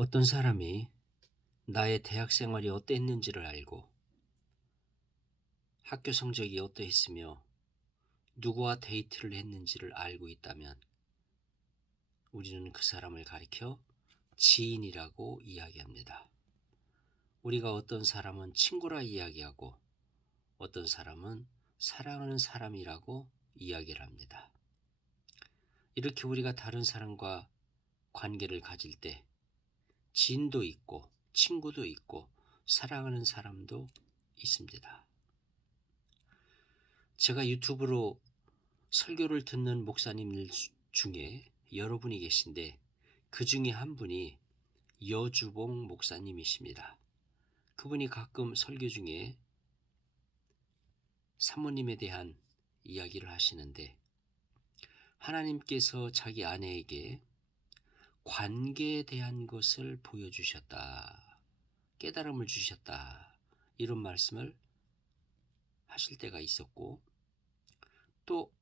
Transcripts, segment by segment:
어떤 사람이 나의 대학 생활이 어땠는지를 알고 학교 성적이 어떠했으며 누구와 데이트를 했는지를 알고 있다면 우리는 그 사람을 가리켜 지인이라고 이야기합니다. 우리가 어떤 사람은 친구라 이야기하고 어떤 사람은 사랑하는 사람이라고 이야기를 합니다. 이렇게 우리가 다른 사람과 관계를 가질 때 지인도 있고 친구도 있고 사랑하는 사람도 있습니다. 제가 유튜브로 설교를 듣는 목사님들 중에 여러분이 계신데 그 중에 한 분이 여주봉 목사님이십니다. 그분이 가끔 설교 중에 사모님에 대한 이야기를 하시는데 하나님께서 자기 아내에게 관계에 대한 것을 보여주셨다. 깨달음을 주셨다. 이런 말씀을 하실 때가 있었고 또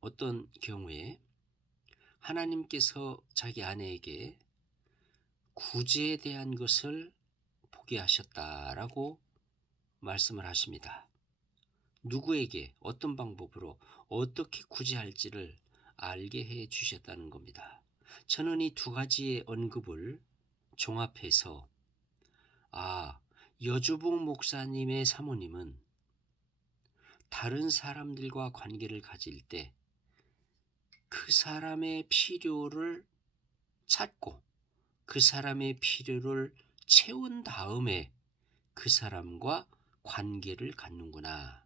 어떤 경우에 하나님께서 자기 아내에게 구제에 대한 것을 보게 하셨다라고 말씀을 하십니다. 누구에게 어떤 방법으로 어떻게 구제할지를 알게 해 주셨다는 겁니다. 저는 이 두 가지의 언급을 종합해서 여주봉 목사님의 사모님은 다른 사람들과 관계를 가질 때 그 사람의 필요를 찾고 그 사람의 필요를 채운 다음에 그 사람과 관계를 갖는구나.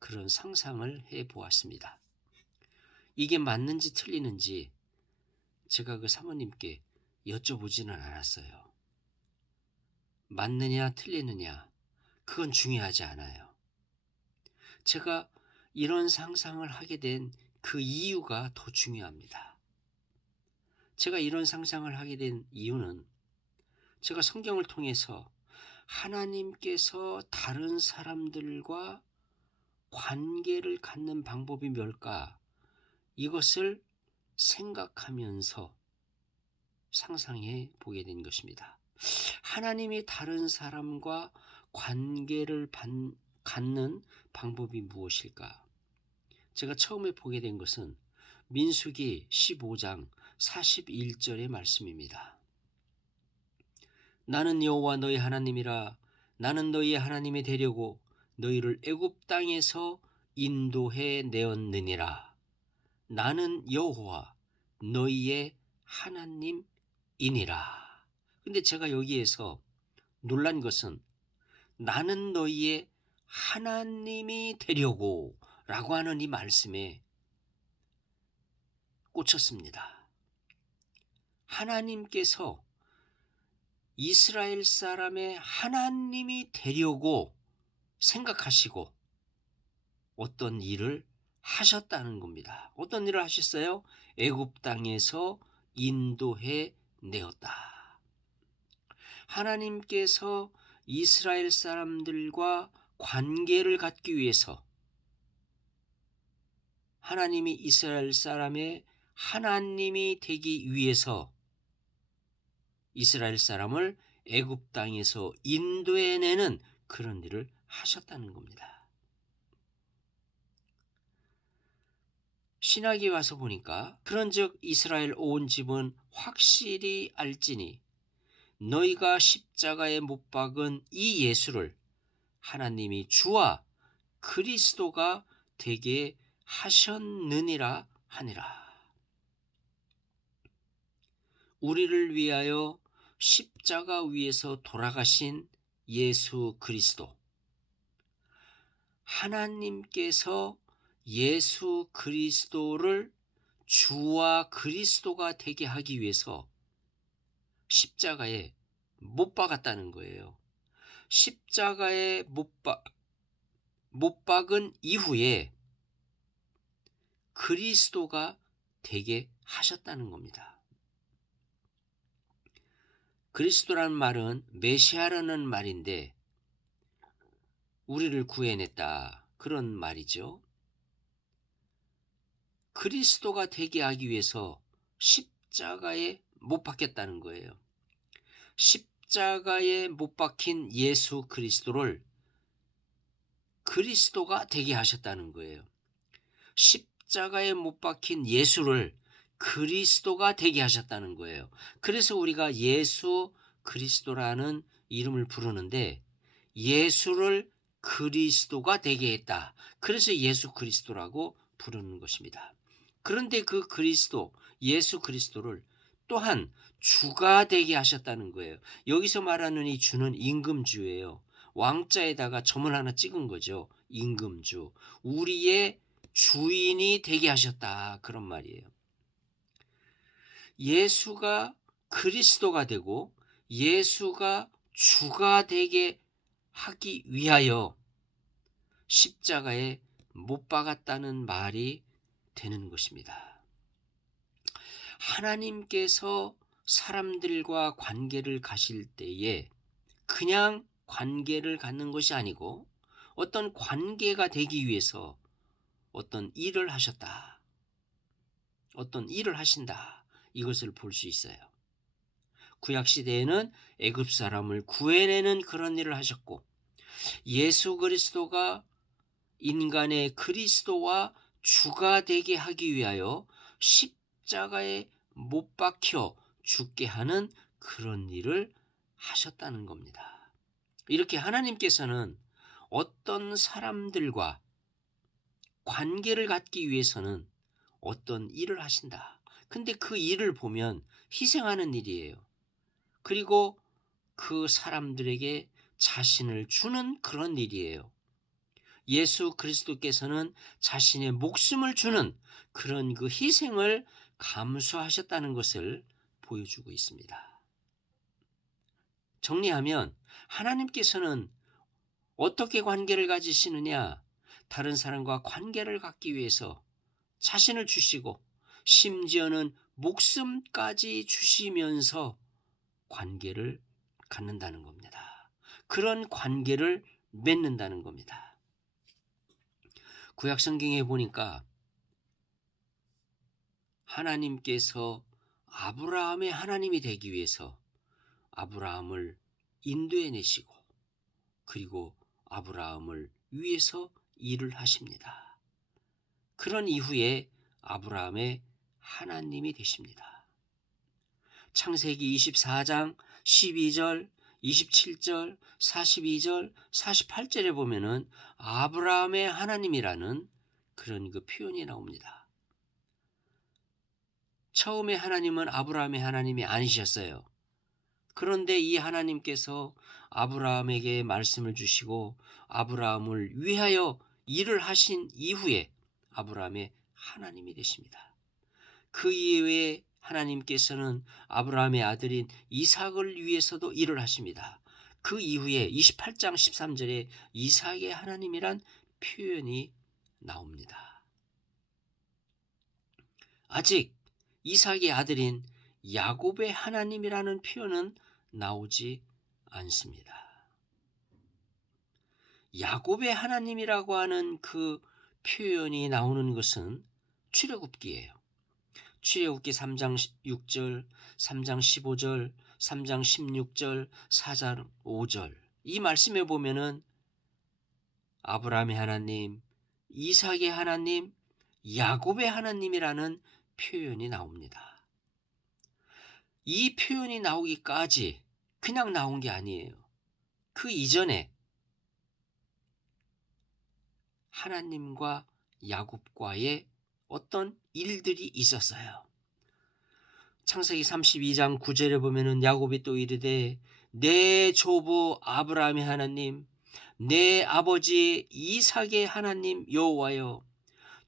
그런 상상을 해보았습니다. 이게 맞는지 틀리는지 제가 그 사모님께 여쭤보지는 않았어요. 맞느냐 틀리느냐 그건 중요하지 않아요. 제가 이런 상상을 하게 된 그 이유가 더 중요합니다. 제가 이런 상상을 하게 된 이유는 제가 성경을 통해서 하나님께서 다른 사람들과 관계를 갖는 방법이 뭘까? 이것을 생각하면서 상상해 보게 된 것입니다. 하나님이 다른 사람과 관계를 갖는 방법이 무엇일까? 제가 처음에 보게 된 것은 민수기 15장 41절의 말씀입니다. 나는 여호와 너희 하나님이라. 나는 너희의 하나님이 되려고 너희를 애굽 땅에서 인도해 내었느니라. 나는 여호와 너희의 하나님이니라. 근데 제가 여기에서 놀란 것은 나는 너희의 하나님이 되려고 라고 하는 이 말씀에 꽂혔습니다. 하나님께서 이스라엘 사람의 하나님이 되려고 생각하시고 어떤 일을 하셨다는 겁니다. 어떤 일을 하셨어요? 애굽 땅에서 인도해 내었다. 하나님께서 이스라엘 사람들과 관계를 갖기 위해서 하나님이 이스라엘 사람의 하나님이 되기 위해서 이스라엘 사람을 애굽 땅에서 인도해내는 그런 일을 하셨다는 겁니다. 신학에 와서 보니까 그런즉 이스라엘 온 집은 확실히 알지니 너희가 십자가에 못 박은 이 예수를 하나님이 주와 그리스도가 되게 하셨느니라 하니라. 우리를 위하여 십자가 위에서 돌아가신 예수 그리스도, 하나님께서 예수 그리스도를 주와 그리스도가 되게 하기 위해서 십자가에 못 박았다는 거예요. 십자가에 못 박은 이후에 그리스도가 되게 하셨다는 겁니다. 그리스도라는 말은 메시아라는 말인데 우리를 구해냈다 그런 말이죠. 그리스도가 되게 하기 위해서 십자가에 못 박혔다는 거예요. 십자가에 못 박힌 예수 그리스도를 그리스도가 되게 하셨다는 거예요. 십자가에 못 박힌 예수를 그리스도가 되게 하셨다는 거예요. 그래서 우리가 예수 그리스도라는 이름을 부르는데 예수를 그리스도가 되게 했다. 그래서 예수 그리스도라고 부르는 것입니다. 그런데 그 그리스도, 예수 그리스도를 또한 주가 되게 하셨다는 거예요. 여기서 말하는 이 주는 임금주예요. 왕자에다가 점을 하나 찍은 거죠. 임금주. 우리의 주인이 되게 하셨다. 그런 말이에요. 예수가 그리스도가 되고 예수가 주가 되게 하기 위하여 십자가에 못 박았다는 말이 되는 것입니다. 하나님께서 사람들과 관계를 가실 때에 그냥 관계를 갖는 것이 아니고 어떤 관계가 되기 위해서 어떤 일을 하셨다. 어떤 일을 하신다. 이것을 볼 수 있어요. 구약시대에는 애굽 사람을 구해내는 그런 일을 하셨고 예수 그리스도가 인간의 그리스도와 주가 되게 하기 위하여 십자가에 못 박혀 죽게 하는 그런 일을 하셨다는 겁니다. 이렇게 하나님께서는 어떤 사람들과 관계를 갖기 위해서는 어떤 일을 하신다. 근데 그 일을 보면 희생하는 일이에요. 그리고 그 사람들에게 자신을 주는 그런 일이에요. 예수 그리스도께서는 자신의 목숨을 주는 그런 그 희생을 감수하셨다는 것을 보여주고 있습니다. 정리하면 하나님께서는 어떻게 관계를 가지시느냐? 다른 사람과 관계를 갖기 위해서 자신을 주시고 심지어는 목숨까지 주시면서 관계를 갖는다는 겁니다. 그런 관계를 맺는다는 겁니다. 구약 성경에 보니까 하나님께서 아브라함의 하나님이 되기 위해서 아브라함을 인도해 내시고 그리고 아브라함을 위해서 일을 하십니다. 그런 이후에 아브라함의 하나님이 되십니다. 창세기 24장 12절, 27절, 42절, 48절에 보면은 아브라함의 하나님이라는 그런 그 표현이 나옵니다. 처음에 하나님은 아브라함의 하나님이 아니셨어요. 그런데 이 하나님께서 아브라함에게 말씀을 주시고 아브라함을 위하여 일을 하신 이후에 아브라함의 하나님이 되십니다. 그 이후에 하나님께서는 아브라함의 아들인 이삭을 위해서도 일을 하십니다. 그 이후에 28장 13절에 이삭의 하나님이란 표현이 나옵니다. 아직 이삭의 아들인 야곱의 하나님이라는 표현은 나오지 않습니다. 야곱의 하나님이라고 하는 그 표현이 나오는 것은 출애굽기예요. 출애굽기 3장 6절, 3장 15절, 3장 16절, 4장 5절 이 말씀에 보면은 아브라함의 하나님, 이삭의 하나님, 야곱의 하나님이라는 표현이 나옵니다. 이 표현이 나오기까지 그냥 나온 게 아니에요. 그 이전에 하나님과 야곱과의 어떤 일들이 있었어요. 창세기 32장 9절에 보면은 야곱이 또 이르되 내 조부 아브라함의 하나님 내 아버지 이삭의 하나님 여호와여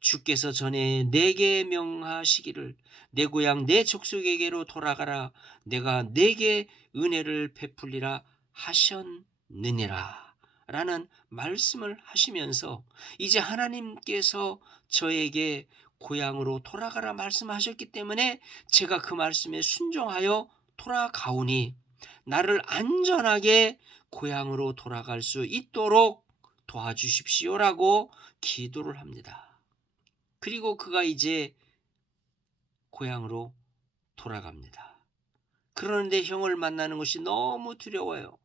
주께서 전에 내게 명하시기를 내 고향 내 족속에게로 돌아가라 내가 내게 은혜를 베풀리라 하셨느니라 라는 말씀을 하시면서 이제 하나님께서 저에게 고향으로 돌아가라 말씀하셨기 때문에 제가 그 말씀에 순종하여 돌아가오니 나를 안전하게 고향으로 돌아갈 수 있도록 도와주십시오라고 기도를 합니다. 그리고 그가 이제 고향으로 돌아갑니다. 그런데 형을 만나는 것이 너무 두려워요.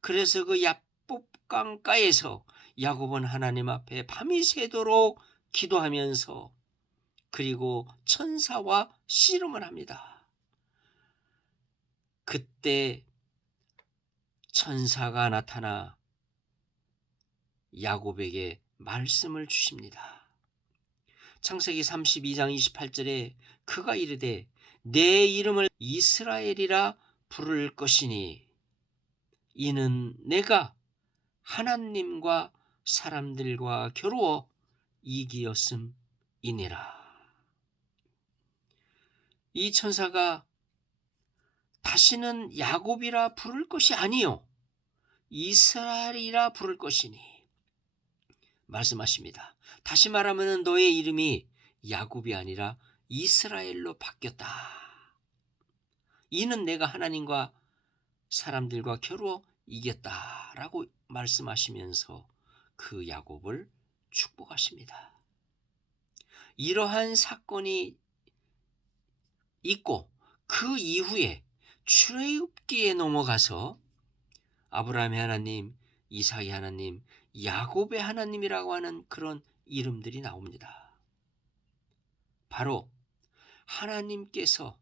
그래서 그 야복강가에서 야곱은 하나님 앞에 밤이 새도록 기도하면서 그리고 천사와 씨름을 합니다. 그때 천사가 나타나 야곱에게 말씀을 주십니다. 창세기 32장 28절에 그가 이르되 내 이름을 이스라엘이라 부를 것이니 이는 내가 하나님과 사람들과 겨루어 이기었음이니라. 이 천사가 다시는 야곱이라 부를 것이 아니요 이스라엘이라 부를 것이니 말씀하십니다. 다시 말하면 너의 이름이 야곱이 아니라 이스라엘로 바뀌었다. 이는 내가 하나님과 사람들과 겨루어 이겼다라고 말씀하시면서 그 야곱을 축복하십니다. 이러한 사건이 있고 그 이후에 출애굽기에 넘어가서 아브라함의 하나님, 이삭의 하나님, 야곱의 하나님이라고 하는 그런 이름들이 나옵니다. 바로 하나님께서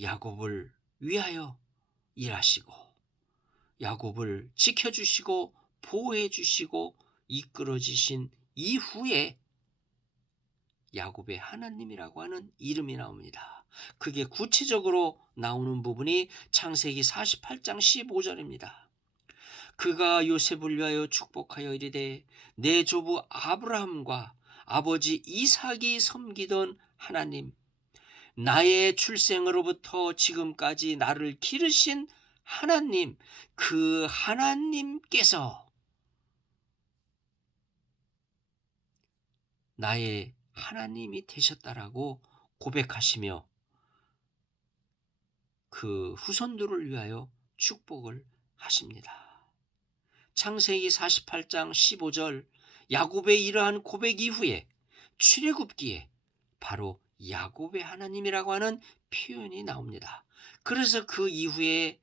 야곱을 위하여 일하시고 야곱을 지켜주시고 보호해주시고 이끌어주신 이후에 야곱의 하나님이라고 하는 이름이 나옵니다. 그게 구체적으로 나오는 부분이 창세기 48장 15절입니다. 그가 요셉을 위하여 축복하여 이르되 내 조부 아브라함과 아버지 이삭이 섬기던 하나님, 나의 출생으로부터 지금까지 나를 기르신 하나님, 그 하나님께서 나의 하나님이 되셨다라고 고백하시며 그 후손들을 위하여 축복을 하십니다. 창세기 48장 15절 야곱의 이러한 고백 이후에 출애굽기에 바로 야곱의 하나님이라고 하는 표현이 나옵니다. 그래서 그 이후에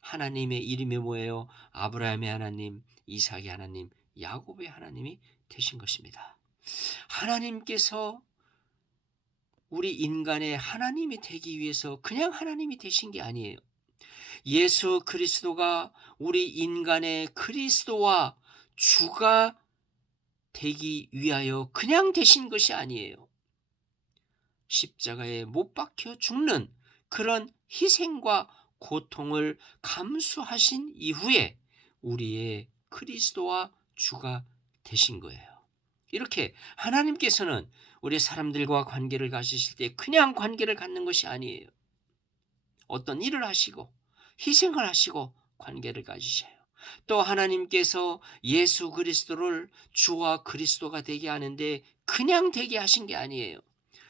하나님의 이름이 뭐예요? 아브라함의 하나님, 이삭의 하나님, 야곱의 하나님이 되신 것입니다. 하나님께서 우리 인간의 하나님이 되기 위해서 그냥 하나님이 되신 게 아니에요. 예수 그리스도가 우리 인간의 그리스도와 주가 되기 위하여 그냥 되신 것이 아니에요. 십자가에 못 박혀 죽는 그런 희생과 고통을 감수하신 이후에 우리의 그리스도와 주가 되신 거예요. 이렇게 하나님께서는 우리 사람들과 관계를 가지실 때 그냥 관계를 갖는 것이 아니에요. 어떤 일을 하시고 희생을 하시고 관계를 가지셔요. 또 하나님께서 예수 그리스도를 주와 그리스도가 되게 하는데 그냥 되게 하신 게 아니에요.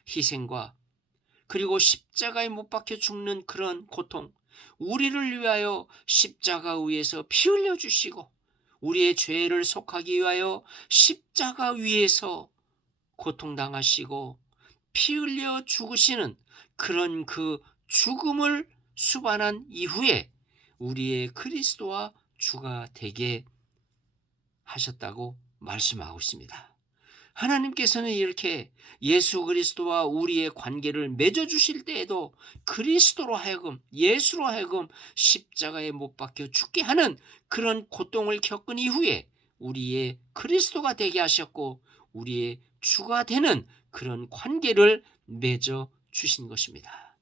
희생과 그리고 십자가에 못 박혀 죽는 그런 고통, 우리를 위하여 십자가 위에서 피 흘려 주시고 우리의 죄를 속하기 위하여 십자가 위에서 고통당하시고 피 흘려 죽으시는 그런 그 죽음을 수반한 이후에 우리의 그리스도와 주가 되게 하셨다고 말씀하고 있습니다. 하나님께서는 이렇게 예수 그리스도와 우리의 관계를 맺어주실 때에도 그리스도로 하여금 예수로 하여금 십자가에 못 박혀 죽게 하는 그런 고통을 겪은 이후에 우리의 그리스도가 되게 하셨고 우리의 주가 되는 그런 관계를 맺어주신 것입니다.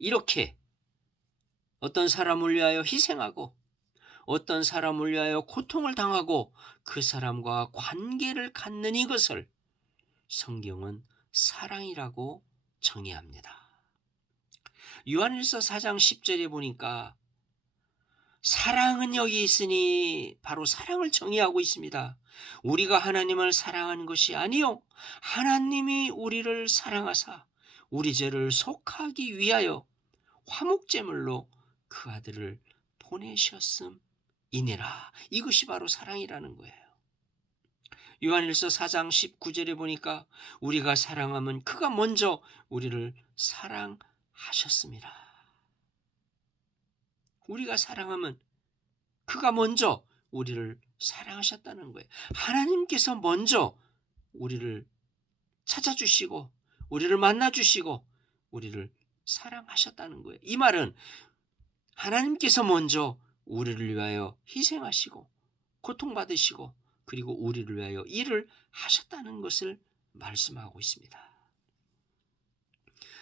이렇게 어떤 사람을 위하여 희생하고 어떤 사람을 위하여 고통을 당하고 그 사람과 관계를 갖는 이것을 성경은 사랑이라고 정의합니다. 요한일서 4장 10절에 보니까 사랑은 여기 있으니 바로 사랑을 정의하고 있습니다. 우리가 하나님을 사랑하는 것이 아니요 하나님이 우리를 사랑하사 우리 죄를 속하기 위하여 화목제물로 그 아들을 보내셨음이니라. 이것이 바로 사랑이라는 거예요. 요한일서 4장 19절에 보니까 우리가 사랑하면 그가 먼저 우리를 사랑하셨습니다. 우리가 사랑하면 그가 먼저 우리를 사랑하셨다는 거예요. 하나님께서 먼저 우리를 찾아주시고 우리를 만나주시고 우리를 사랑하셨다는 거예요. 이 말은 하나님께서 먼저 우리를 위하여 희생하시고 고통받으시고 그리고 우리를 위하여 일을 하셨다는 것을 말씀하고 있습니다.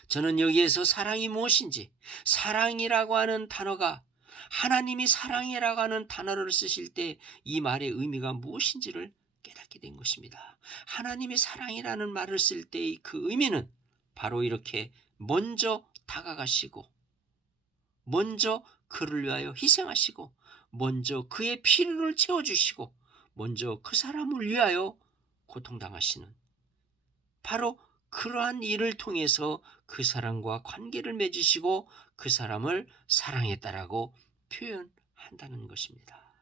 저는 여기에서 사랑이 무엇인지, 사랑이라고 하는 단어가, 하나님이 사랑이라고 하는 단어를 쓰실 때 이 말의 의미가 무엇인지를 깨닫게 된 것입니다. 하나님이 사랑이라는 말을 쓸 때의 그 의미는 바로 이렇게 먼저 다가가시고 먼저 그를 위하여 희생하시고 먼저 그의 필요를 채워주시고 먼저 그 사람을 위하여 고통당하시는, 바로 그러한 일을 통해서 그 사람과 관계를 맺으시고 그 사람을 사랑했다라고 표현한다는 것입니다.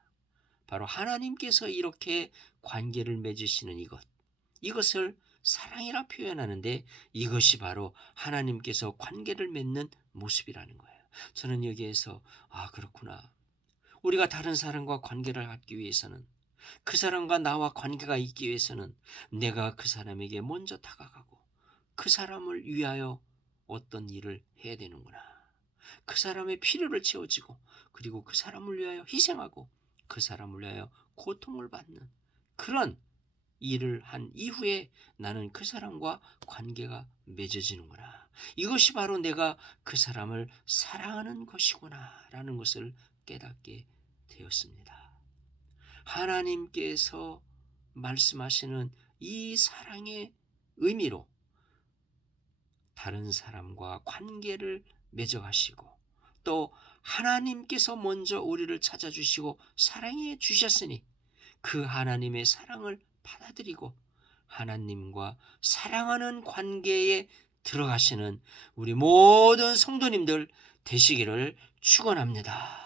바로 하나님께서 이렇게 관계를 맺으시는 이것을 사랑이라 표현하는데, 이것이 바로 하나님께서 관계를 맺는 모습이라는 거예요. 저는 여기에서 그렇구나. 우리가 다른 사람과 관계를 갖기 위해서는, 그 사람과 나와 관계가 있기 위해서는 내가 그 사람에게 먼저 다가가고 그 사람을 위하여 어떤 일을 해야 되는구나. 그 사람의 필요를 채워주고 그리고 그 사람을 위하여 희생하고 그 사람을 위하여 고통을 받는 그런 일을 한 이후에 나는 그 사람과 관계가 맺어지는구나. 이것이 바로 내가 그 사람을 사랑하는 것이구나 라는 것을 깨닫게 되었습니다. 하나님께서 말씀하시는 이 사랑의 의미로 다른 사람과 관계를 맺어가시고 또 하나님께서 먼저 우리를 찾아주시고 사랑해 주셨으니 그 하나님의 사랑을 받아들이고 하나님과 사랑하는 관계에 들어가시는 우리 모든 성도님들 되시기를 축원합니다.